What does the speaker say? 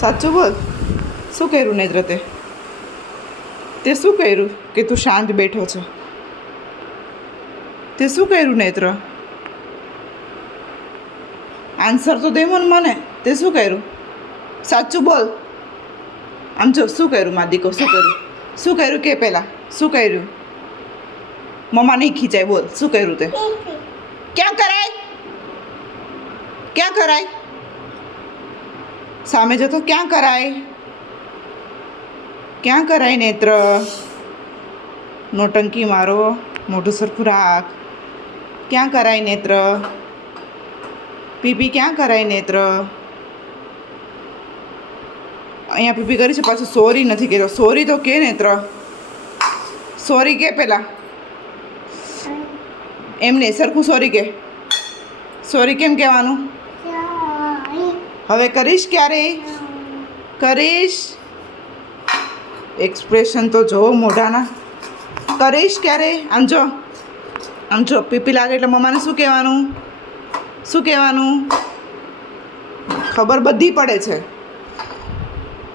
સાચું બોલ, શું કર્યું નેત્ર તે શું કર્યું કે તું શાંત બેઠો છે? તે શું કર્યું નેત્ર? આન્સર તો દે મને, તે શું કર્યું? સાચું બોલ. આમ જો શું કર્યું મારા દીકો, શું કર્યું કે પહેલાં શું કર્યું? મમ્મા નહીં ખીચાય, બોલ શું કર્યું તે? ક્યાં કરાય સામે જતો, ક્યાં કરાય નેત્ર? નોટંકી મારો, મોઢું સરખું રાખ. ક્યાં કરાય નેત્ર? પીપી ક્યાં કરાય નેત્ર? અહીંયા પીપી કરી છે, પાછું સોરી નથી કહેતો. સોરી તો કે નેત્ર, સોરી કે પહેલાં. એમને સરખું સોરી કે. સોરી કેમ કહેવાનું? હવે કરીશ ક્યારે? કરીશ. એક્સપ્રેશન તો જોવો મોઢાના. કરીશ ક્યારે? આમ જો પીપી લાગે એટલે મમ્માને શું કહેવાનું? ખબર બધી પડે છે.